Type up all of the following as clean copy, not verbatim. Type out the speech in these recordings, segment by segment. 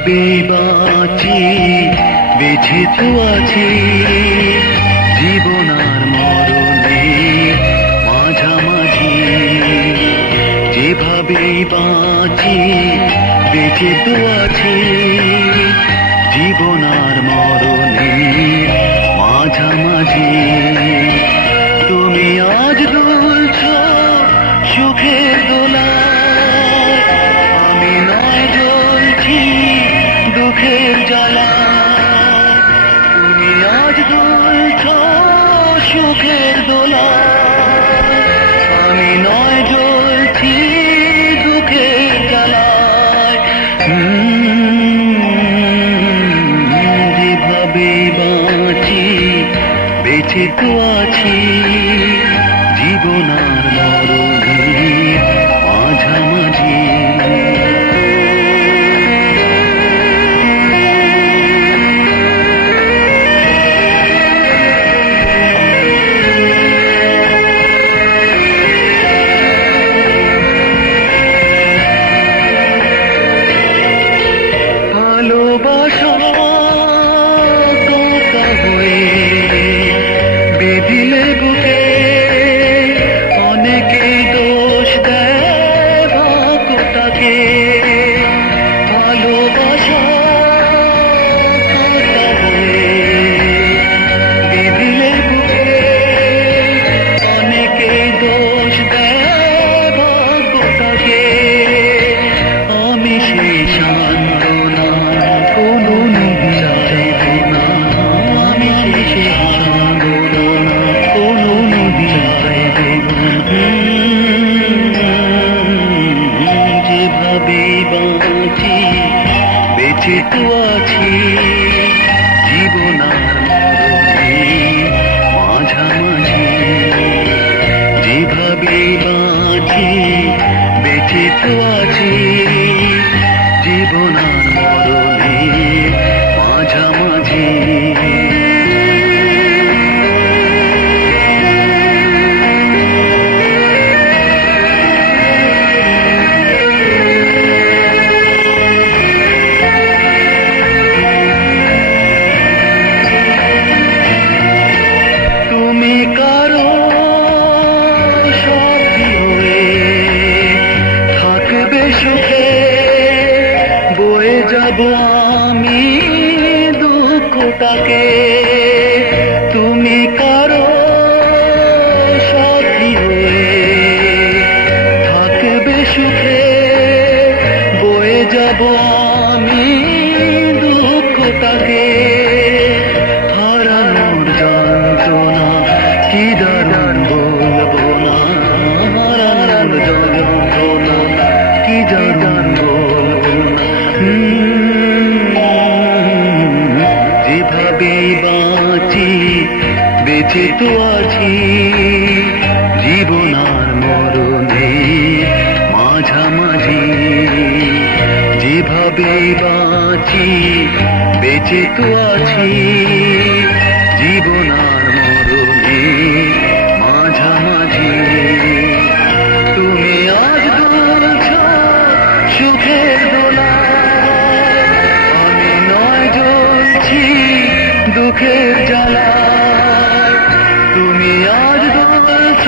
যেভাবে বাঁচি বেঁচে তো আছি জীবন আর মরণে মাঝামাঝি। যেভাবে বাঁচি বেঁচে তো আছি জীবন আর মরণে মাঝামাঝি। তুমি আজ দুলছ সুখের দোলায়, আমি নয় জ্বলছি দুঃখের জ্বালায়। তুমি আজ দুলছ সুখের দোলায়, আমি নয় জ্বলছি দুঃখের জ্বালায়। যেভাবে বাঁচি বেঁচে তো আছি জীবন আর মরণে মাঝামাঝি। ভালোবাসা কথা হয়ে বেঁধিলে বুকে, অনেকেই দোষ দেয় ভাগ্যটাকে। ভালোবাসা কথা হয়ে বেঁধিলে বুকে, অনেকেই দোষ দেয় ভাগ্যটাকে। আমি সেই সান্ত্বনা কোনো নদী চাইব না, আমি সেই সান্ত্বনা কোনো নদী চাইব না। যেভাবে বাঁচি বেঁচে তো আছি জীবন আর মরণে মাঝামাঝি। যেভাবে বাঁচি বেঁচে তো আছি জীবন আর মরণে মাঝামাঝি। তুমি কারো সাথী হয়ে থাকবে সুখে, বয়ে যাব আমি দুঃখটাকে। তুমি কারো সাথী হয়ে থাকবে সুখে, বয়ে যাব আমি দুঃখটাকে। হারানোর যন্ত্রণা কি দারুণ বলবো না, হারানোর যন্ত্রণা কি দারুণ বলবো না। যেভাবে বাঁচি বেঁচে তো আছি জীবন আর মরণে মাঝামাঝি। যেভাবে বাঁচি বেঁচে তো আছি জীবন আর মরণে মাঝামাঝি। তুমি আজ দুলছ সুখের দোলায়, আমি নয় জ্বলছি দুঃখের জ্বালায়। তুমি আজ দুলছ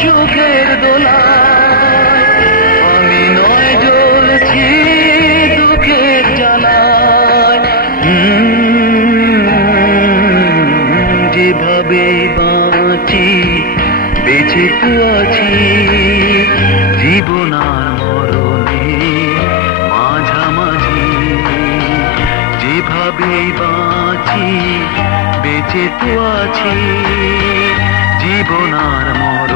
সুখের দোলায়, আমি নয় জ্বলছি দুঃখের জ্বালায়। যেভাবে বাঁচি বেঁচে তো আছি জীবন আর মরণে মাঝামাঝি। যেভাবে বাঁচি বেঁচে তো আছি জীবন আর মরণে